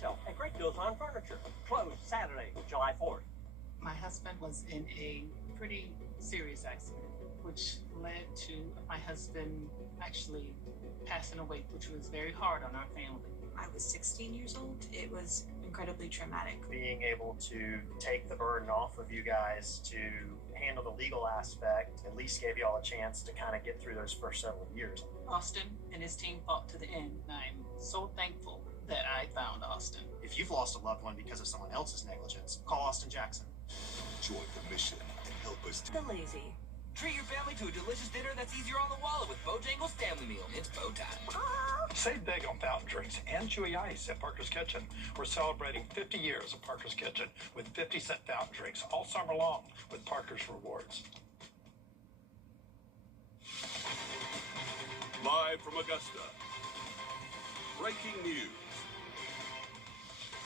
myself at Great Deals on Furniture. Closed Saturday, July 4th. My husband was in a pretty serious accident, which led to my husband actually passing away, which was very hard on our family. I was 16 years old. It was incredibly traumatic. Being able to take the burden off of you guys to handle the legal aspect at least gave you all a chance to kind of get through those first several years. Austin and his team fought to the end, and I'm so thankful that I found Austin. If you've lost a loved one because of someone else's negligence, call Austin Jackson. Join the mission and help us. The lazy. Treat your family to a delicious dinner that's easier on the wallet with Bojangles Family Meal. It's bow time. Save big on fountain drinks and chewy ice at Parker's Kitchen. We're celebrating 50 years of Parker's Kitchen with 50-cent fountain drinks all summer long with Parker's Rewards. Live from Augusta. Breaking news.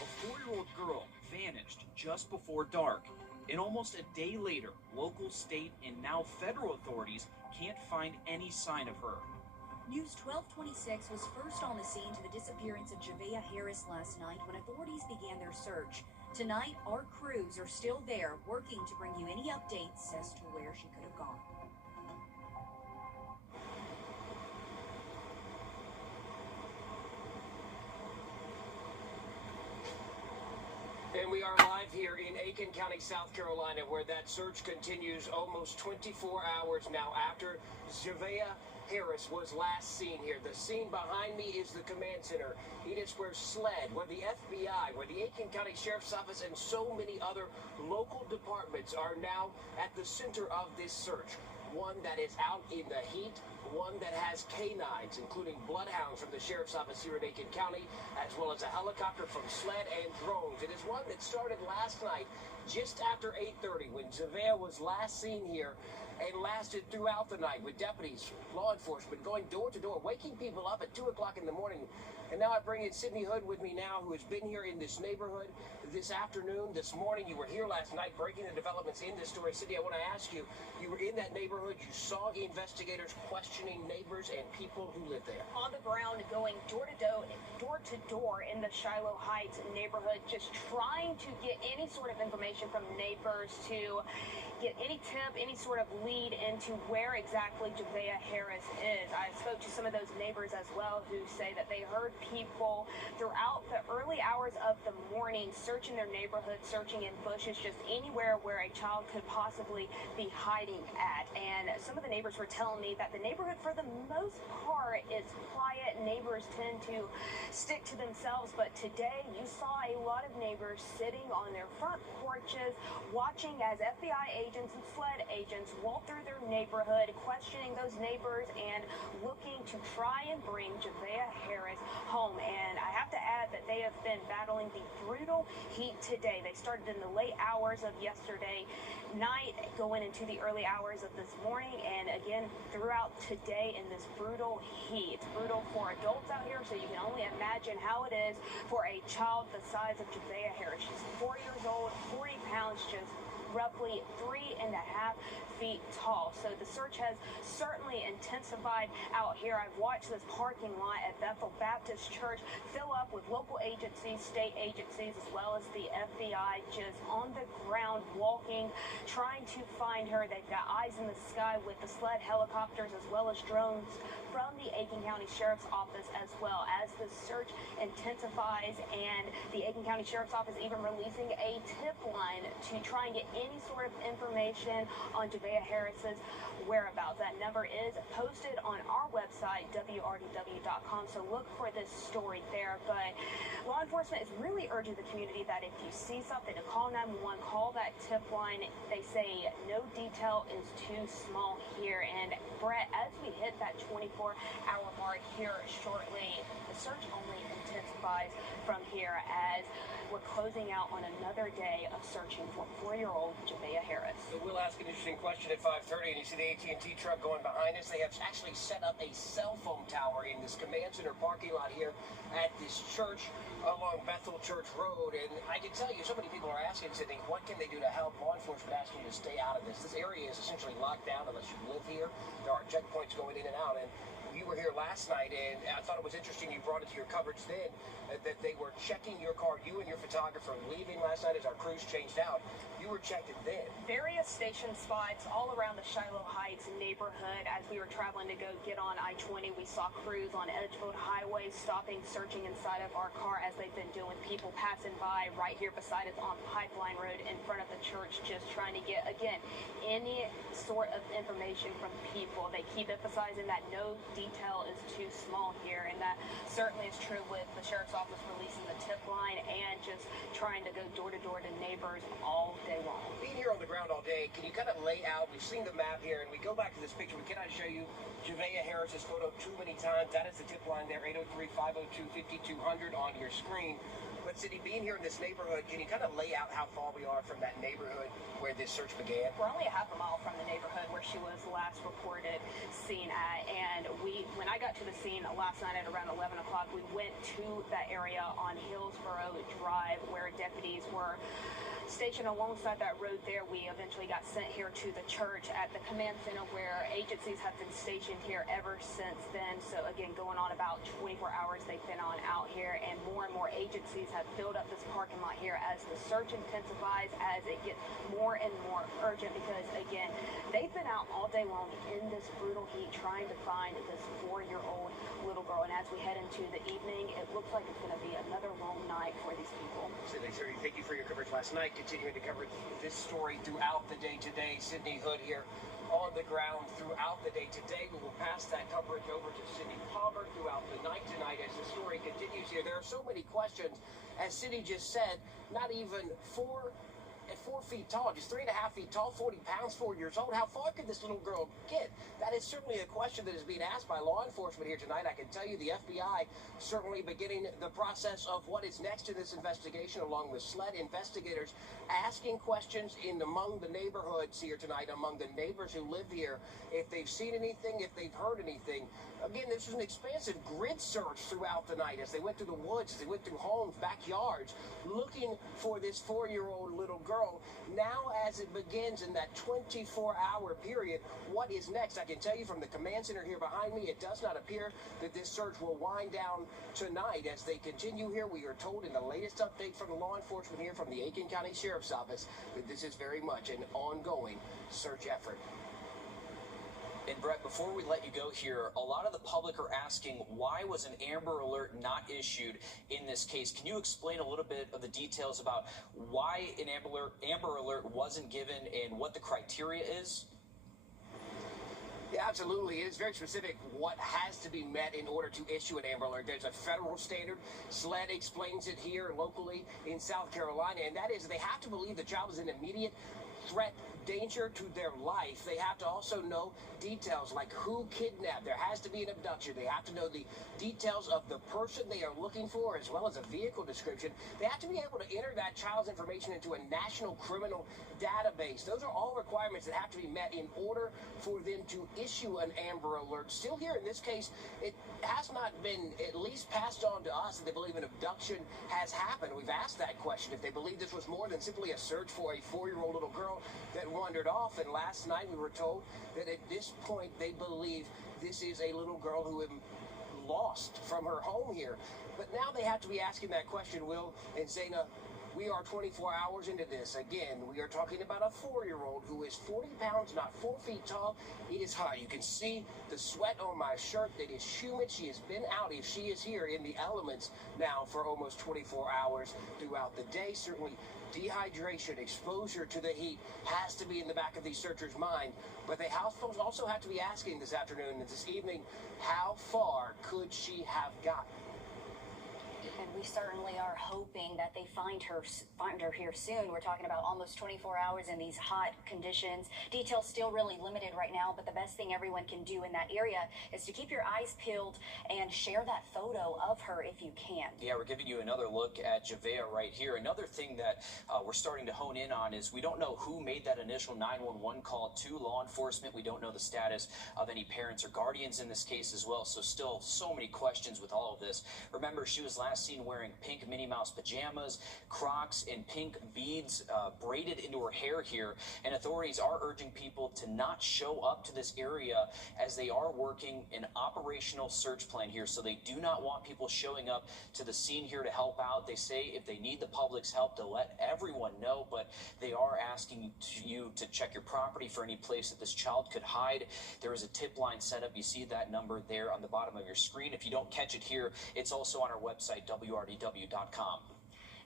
A 4-year-old girl vanished just before dark. And almost a day later, local, state, and now federal authorities can't find any sign of her. News 1226 was first on the scene to the disappearance of Javea Harris last night when authorities began their search. Tonight, our crews are still there working to bring you any updates as to where she could have gone. And we are live here in Aiken County, South Carolina, where that search continues almost 24 hours now after Javea Harris was last seen here. The scene behind me is the command center. It is where SLED, where the FBI, where the Aiken County Sheriff's Office, and so many other local departments are now at the center of this search. One that is out in the heat, one that has canines, including bloodhounds from the Sheriff's Office here in Aiken County, as well as a helicopter from SLED and drones. It is one that started last night, just after 8:30, when Javea was last seen here, and lasted throughout the night with deputies, law enforcement, going door to door, waking people up at 2 o'clock in the morning. And now I bring in Sydney Hood with me now, who has been here in this neighborhood this afternoon, this morning. You were here last night breaking the developments in this story. Sydney, I want to ask you, you were in that neighborhood, you saw investigators questioning neighbors and people who live there. On the ground, going door to door in the Shiloh Heights neighborhood, just trying to get any sort of information from neighbors to get any tip, any sort of lead into where exactly Javea Harris is. I spoke to some of those neighbors as well who say that they heard people throughout the early hours of the morning searching their neighborhood, searching in bushes, just anywhere where a child could possibly be hiding at. And some of the neighbors were telling me that the neighborhood for the most part is quiet. Neighbors tend to stick to themselves, but today you saw a lot of neighbors sitting on their front porches watching as FBI agents and SLED agents walk through their neighborhood, questioning those neighbors and looking to try and bring Javea Harris home. And I have to add that they have been battling the brutal heat today. They started in the late hours of yesterday night, going into the early hours of this morning, and again throughout today in this brutal heat. It's brutal for adults out here, so you can only imagine how it is for a child the size of Javea Harris. She's 4 years old, 40 pounds, just roughly 3.5 feet tall. So the search has certainly intensified out here. I've watched this parking lot at Bethel Baptist Church fill up with local agencies, state agencies, as well as the FBI, just on the ground walking, trying to find her. They've got eyes in the sky with the SLED helicopters as well as drones from the Aiken County Sheriff's Office as well. As the search intensifies, and the Aiken County Sheriff's Office even releasing a tip line to try and get any sort of information on Javea Harris's whereabouts. That number is posted on our website, wrdw.com, so look for this story there. But law enforcement is really urging the community that if you see something, to call 911, call that tip line. They say no detail is too small here. And Brett, as we hit that 24-hour mark here shortly, the search only intensifies from here as we're closing out on another day of searching for 4-year-old Javea Harris. So we'll ask an interesting question at 5:30, and you see the AT&T truck going behind us. They have actually set up a cell phone tower in this command center parking lot here at this church along Bethel Church Road. And I can tell you, so many people are asking, saying, what can they do to help? Law enforcement asking you to stay out of this. This area is essentially locked down unless you live here. There are checkpoints going in and out. And you were here last night, and I thought it was interesting you brought it to your coverage then that they were were checking your car, you and your photographer leaving last night as our crews changed out, you were checked then. Various station spots all around the Shiloh Heights neighborhood. As we were traveling to go get on I-20, we saw crews on Edgewood Highway stopping, searching inside of our car as they've been doing. People passing by right here beside us on Pipeline Road in front of the church, just trying to get, again, any sort of information from people. They keep emphasizing that no detail is too small here, and that certainly is true with the sheriff's office releasing the tip line and just trying to go door to door to neighbors all day long. Being here on the ground all day, can you kind of lay out, we've seen the map here, and we go back to this picture, we cannot show you Javea Harris's photo too many times. That is the tip line there, 803-502-5200 on your screen. But Cindy, being here in this neighborhood, can you kind of lay out how far we are from that neighborhood where this search began? We're only a half a mile from the neighborhood where she was last reported seen at, and when I got to the scene last night at around 11 o'clock, we went to that area on Hillsborough Drive where deputies were stationed alongside that road there. We eventually got sent here to the church at the command center where agencies have been stationed here ever since then. So again, going on about 24 hours they've been on out here, and more agencies have filled up this parking lot here as the search intensifies, as it gets more and more urgent, because again, they've been out all day long in this brutal heat trying to find this 4-year-old little girl. And as we head into the evening, it looks like it's going to be another long night for these people. Sydney, thank you for your coverage last night. Continuing to cover this story throughout the day today. Sydney Hood here on the ground throughout the day today. We will pass that coverage over to Sydney Palmer throughout the night tonight as the story continues here. There are so many questions. As Sydney just said, not even 4 feet tall, just 3.5 feet tall, 40 pounds, 4 years old. How far could this little girl get? That is certainly a question that is being asked by law enforcement here tonight. I can tell you the FBI certainly beginning the process of what is next in this investigation, along with SLED investigators asking questions among the neighborhoods here tonight, among the neighbors who live here, if they've seen anything, if they've heard anything. Again, this was an expansive grid search throughout the night as they went through the woods, as they went through homes, backyards, looking for this 4-year-old little girl. Now, as it begins in that 24-hour period, what is next? I can tell you from the command center here behind me, it does not appear that this search will wind down tonight. As they continue here, we are told in the latest update from the law enforcement here from the Aiken County Sheriff's Office that this is very much an ongoing search effort. And Brett, before we let you go here, a lot of the public are asking, why was an Amber Alert not issued in this case? Can you explain a little bit of the details about why an Amber Alert wasn't given and what the criteria is? Yeah, absolutely. It is very specific what has to be met in order to issue an Amber Alert. There's a federal standard. SLED explains it here locally in South Carolina, and that is they have to believe the child is in immediate threat, danger to their life. They have to also know details like who kidnapped. There has to be an abduction. They have to know the details of the person they are looking for, as well as a vehicle description. They have to be able to enter that child's information into a national criminal database. Those are all requirements that have to be met in order for them to issue an Amber Alert. Still here in this case, it has not been at least passed on to us that they believe an abduction has happened. We've asked that question, if they believe this was more than simply a search for a 4-year-old little girl that wandered off. And last night we were told that at this point they believe this is a little girl who lost from her home here. But now they have to be asking that question, Will and Zaina. We are 24 hours into this. Again, we are talking about a 4-year-old who is 40 pounds, not 4 feet tall. It is hot. You can see the sweat on my shirt. That is humid. She has been out, if she is here, in the elements now for almost 24 hours throughout the day. Certainly dehydration, exposure to the heat has to be in the back of these searchers' mind. But they also have to be asking this afternoon and this evening, how far could she have gotten? And we certainly are hoping that they find her here soon. We're talking about almost 24 hours in these hot conditions. Details still really limited right now, but the best thing everyone can do in that area is to keep your eyes peeled and share that photo of her if you can. Yeah, we're giving you another look at Javea right here. Another thing that we're starting to hone in on is we don't know who made that initial 911 call to law enforcement. We don't know the status of any parents or guardians in this case as well. So still so many questions with all of this. Remember, she was last seen seen wearing pink Minnie Mouse pajamas, Crocs, and pink beads braided into her hair here. And authorities are urging people to not show up to this area as they are working an operational search plan here. So they do not want people showing up to the scene here to help out. They say if they need the public's help to let everyone know, but they are asking you to check your property for any place that this child could hide. There is a tip line set up. You see that number there on the bottom of your screen. If you don't catch it here, it's also on our website, wrdw.com.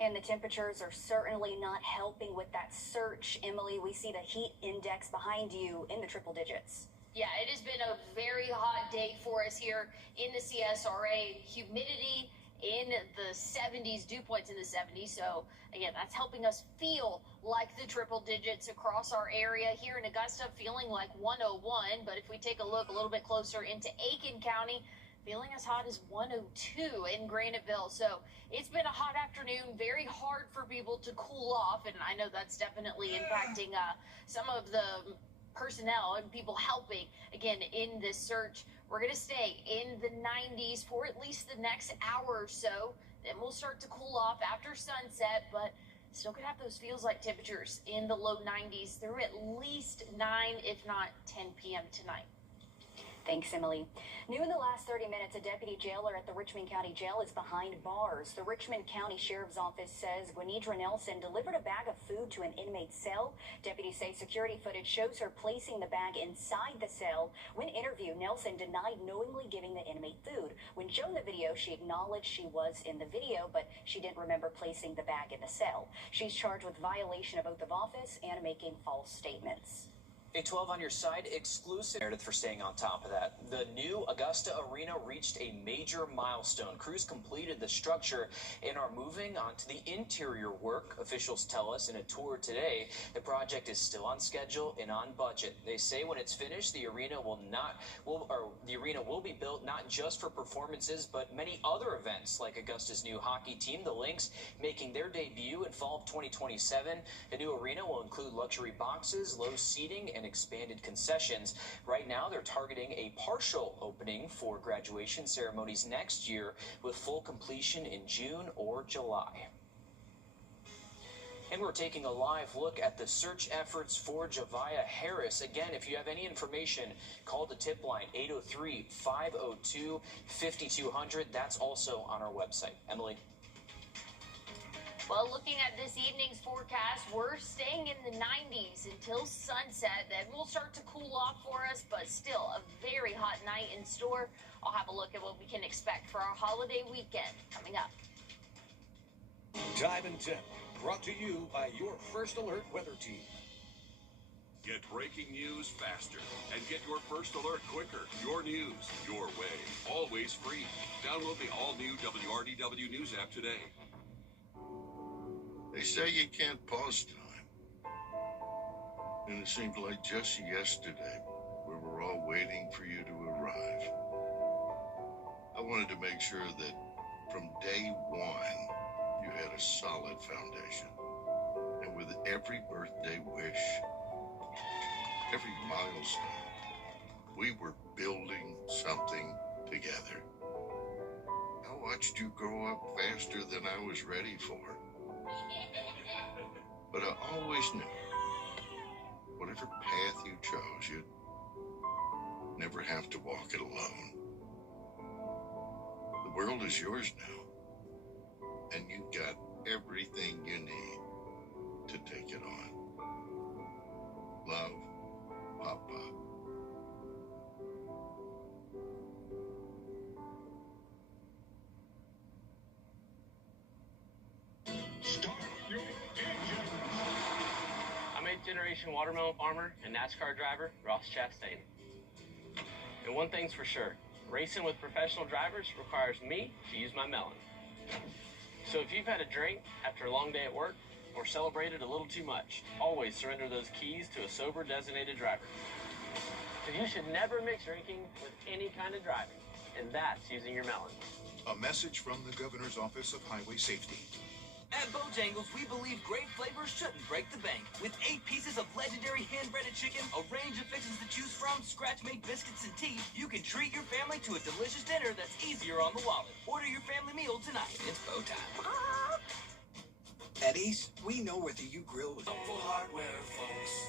And the temperatures are certainly not helping with that search. Emily, we see the heat index behind you in the triple digits. Yeah, it has been a very hot day for us here in the CSRA. Humidity in the 70s, dew points in the 70s. So again, that's helping us feel like the triple digits across our area. Here in Augusta, feeling like 101. But if we take a look a little bit closer into Aiken County, feeling as hot as 102 in Graniteville. So it's been a hot afternoon, very hard for people to cool off. And I know that's definitely impacting some of the personnel and people helping, again, in this search. We're going to stay in the 90s for at least the next hour or so. Then we'll start to cool off after sunset, but still could have those feels like temperatures in the low 90s through at least 9, if not 10 p.m. tonight. Thanks, Emily. New in the last 30 minutes, a deputy jailer at the Richmond County Jail is behind bars. The Richmond County Sheriff's Office says Gwenidra Nelson delivered a bag of food to an inmate's cell. Deputies say security footage shows her placing the bag inside the cell. When interviewed, Nelson denied knowingly giving the inmate food. When shown the video, she acknowledged she was in the video, but she didn't remember placing the bag in the cell. She's charged with violation of oath of office and making false statements. A 12 on your side exclusive. Meredith for staying on top of that. The new Augusta Arena reached a major milestone. Crews completed the structure and are moving on to the interior work. Officials tell us in a tour today the project is still on schedule and on budget. They say when it's finished, the arena will be built not just for performances but many other events like Augusta's new hockey team, the Lynx, making their debut in fall of 2027. The new arena will include luxury boxes, low seating, and expanded concessions. Right now, they're targeting a partial opening for graduation ceremonies next year with full completion in June or July. And we're taking a live look at the search efforts for Javiah Harris. Again, if you have any information, call the tip line 803-502-5200. That's also on our website. Emily. Well, looking at this evening's forecast, we're staying in the 90s until sunset. Then we'll start to cool off for us, but still a very hot night in store. I'll have a look at what we can expect for our holiday weekend coming up. Time and Temp, brought to you by your First Alert weather team. Get breaking news faster and get your First Alert quicker. Your news, your way, always free. Download the all-new WRDW News app today. They say you can't pause time. And it seemed like just yesterday we were all waiting for you to arrive. I wanted to make sure that from day one you had a solid foundation. And with every birthday wish, every milestone, we were building something together. I watched you grow up faster than I was ready for. But I always knew, whatever path you chose, you'd never have to walk it alone. The world is yours now, and you've got everything you need to take it on. Love, Papa. Generation watermelon farmer and NASCAR driver Ross Chastain. And one thing's for sure, racing with professional drivers requires me to use my melon. So if you've had a drink after a long day at work or celebrated a little too much, always surrender those keys to a sober designated driver. So you should never mix drinking with any kind of driving, and that's using your melon. A message from the Governor's Office of Highway Safety. At Bojangles, we believe great flavors shouldn't break the bank. With 8 pieces of legendary hand-breaded chicken, a range of fixings to choose from, scratch-made biscuits and tea, you can treat your family to a delicious dinner that's easier on the wallet. Order your family meal tonight. It's Bo time. At Ace, we know whether you grill with helpful hardware, folks.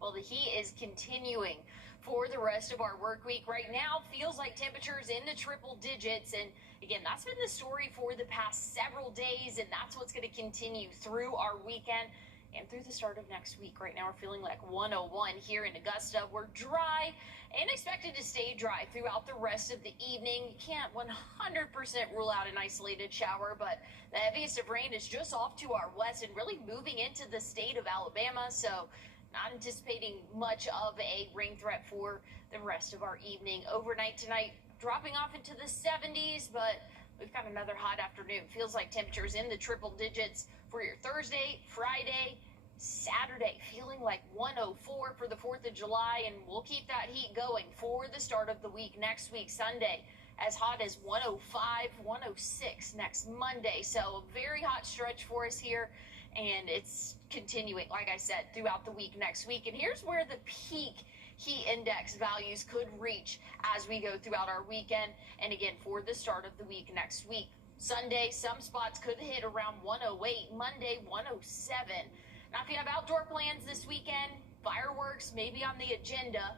Well, the heat is continuing for the rest of our work week. Right now, feels like temperatures in the triple digits. And again, that's been the story for the past several days, and that's what's going to continue through our weekend and through the start of next week. Right now, we're feeling like 101 here in Augusta. We're dry and expected to stay dry throughout the rest of the evening. You can't 100% rule out an isolated shower, but the heaviest of rain is just off to our west and really moving into the state of Alabama. So not anticipating much of a rain threat for the rest of our evening. Overnight tonight, dropping off into the 70s, but we've got another hot afternoon. Feels like temperatures in the triple digits for your Thursday, Friday, Saturday. Feeling like 104 for the 4th of July, and we'll keep that heat going for the start of the week. Next week, Sunday, as hot as 105, 106 next Monday. So a very hot stretch for us here. And it's continuing, like I said, throughout the week next week. And here's where the peak heat index values could reach as we go throughout our weekend. And again, for the start of the week next week. Sunday, some spots could hit around 108. Monday, 107. Now, if you have outdoor plans this weekend, fireworks may be on the agenda.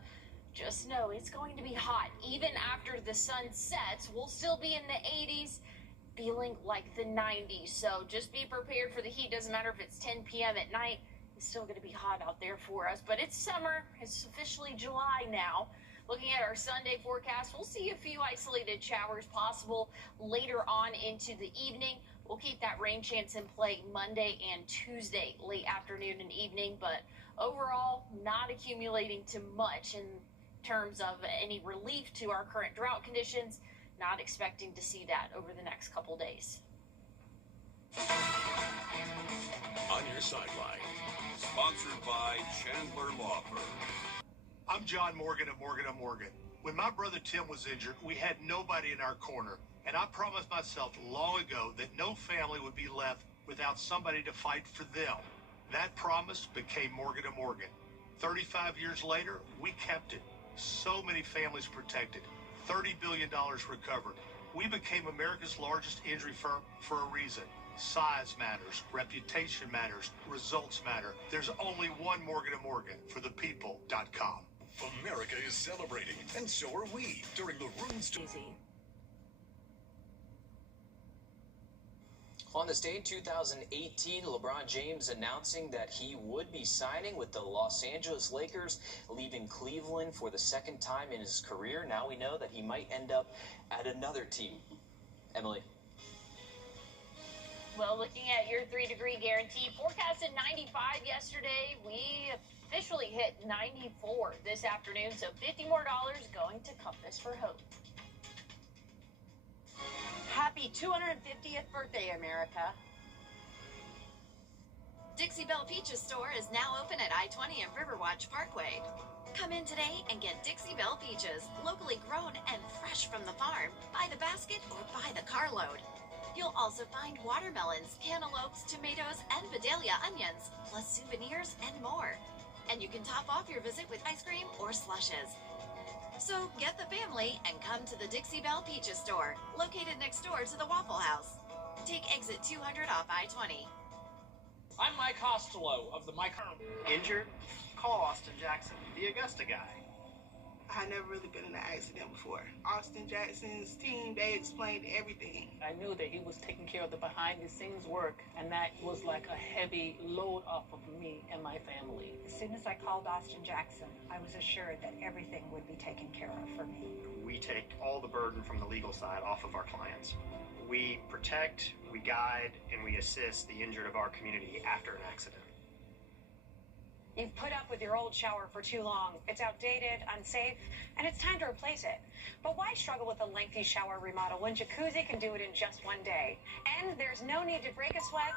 Just know it's going to be hot. Even after the sun sets, we'll still be in the 80s. Feeling like the 90s. So just be prepared for the heat. Doesn't matter if it's 10 p.m. at night. It's still going to be hot out there for us. But it's summer. It's officially July now. Looking at our Sunday forecast, we'll see a few isolated showers possible later on into the evening. We'll keep that rain chance in play Monday and Tuesday, late afternoon and evening. But overall, not accumulating too much in terms of any relief to our current drought conditions. Not expecting to see that over the next couple days. On your sideline, sponsored by Chandler Law Firm. I'm John Morgan of Morgan & Morgan. When my brother Tim was injured, we had nobody in our corner, and I promised myself long ago that no family would be left without somebody to fight for them. That promise became Morgan & Morgan. 35 years later, we kept it. So many families protected. $30 billion recovered. We became America's largest injury firm for a reason. Size matters, reputation matters, results matter. There's only one Morgan & Morgan for the people.com. America is celebrating, and so are we during the Rooms to On this day in 2018, LeBron James announcing that he would be signing with the Los Angeles Lakers, leaving Cleveland for the second time in his career. Now we know that he might end up at another team. Emily. Well, looking at your 3-degree guarantee, forecasted 95 yesterday. We officially hit 94 this afternoon, so $50 more going to Compass for Hope. Happy 250th birthday, America. Dixie Belle Peaches store is now open at I-20 and Riverwatch Parkway. Come in today and get Dixie Belle Peaches, locally grown and fresh from the farm, by the basket or by the carload. You'll also find watermelons, cantaloupes, tomatoes, and Vidalia onions, plus souvenirs and more. And you can top off your visit with ice cream or slushes. So get the family and come to the Dixie Belle Peaches store, located next door to the Waffle House. Take exit 200 off I-20. I'm Mike Costello of the Mike. Injured? Call Austin Jackson, the Augusta guy. I never really been in an accident before. Austin Jackson's team, they explained everything. I knew that he was taking care of the behind-the-scenes work, and that was like a heavy load off of me and my family. As soon as I called Austin Jackson, I was assured that everything would be taken care of for me. We take all the burden from the legal side off of our clients. We protect, we guide, and we assist the injured of our community after an accident. You've put up with your old shower for too long. It's outdated, unsafe, and it's time to replace it. But why struggle with a lengthy shower remodel when Jacuzzi can do it in just one day? And there's no need to break a sweat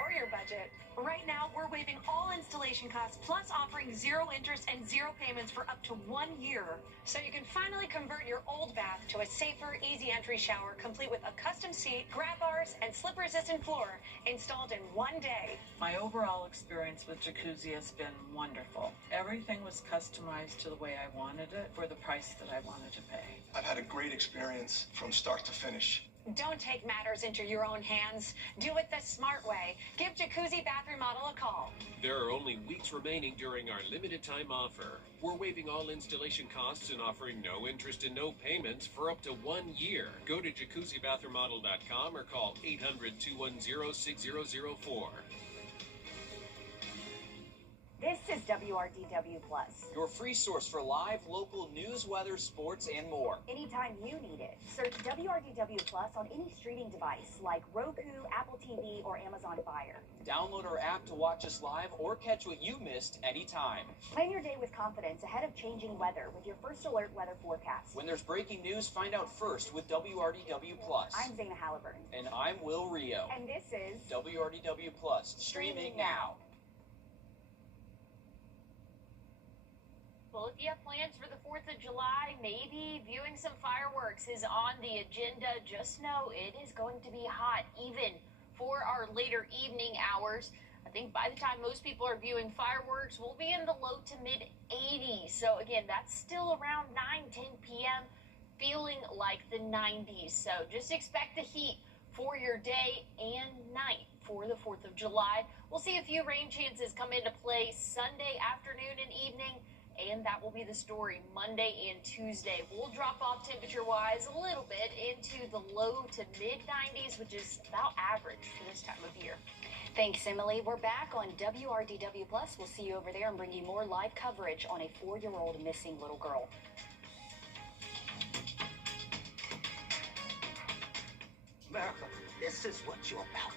or your budget. Right now, we're waiving all installation costs, plus offering 0 interest and 0 payments for up to 1 year. So you can finally convert your old bath to a safer, easy entry shower, complete with a custom seat, grab bars, and slip-resistant floor installed in 1 day. My overall experience with Jacuzzi has been wonderful. Everything was customized to the way I wanted it for the price that I wanted to pay. I've had a great experience from start to finish. Don't take matters into your own hands. Do it the smart way. Give Jacuzzi Bath Remodel a call. There are only weeks remaining during our limited time offer. We're waiving all installation costs and offering no interest and no payments for up to 1 year. Go to jacuzzibathremodel.com or call 800-210-6004. This is WRDW Plus. Your free source for live, local news, weather, sports, and more. Anytime you need it, search WRDW Plus on any streaming device like Roku, Apple TV, or Amazon Fire. Download our app to watch us live or catch what you missed anytime. Plan your day with confidence ahead of changing weather with your First Alert weather forecast. When there's breaking news, find out first with WRDW Plus. I'm Zana Halliburton. And I'm Will Rio. And this is WRDW Plus, streaming now. Well, if you have plans for the 4th of July, maybe viewing some fireworks is on the agenda. Just know it is going to be hot, even for our later evening hours. I think by the time most people are viewing fireworks, we'll be in the low to mid 80s. So again, that's still around 9-10 p.m., feeling like the 90s. So just expect the heat for your day and night for the 4th of July. We'll see a few rain chances come into play Sunday afternoon and evening. And that will be the story Monday and Tuesday. We'll drop off temperature-wise a little bit into the low to mid-90s, which is about average for this time of year. Thanks, Emily. We're back on WRDW Plus. We'll see you over there and bring you more live coverage on a 4-year-old missing little girl. America, this is what you're about.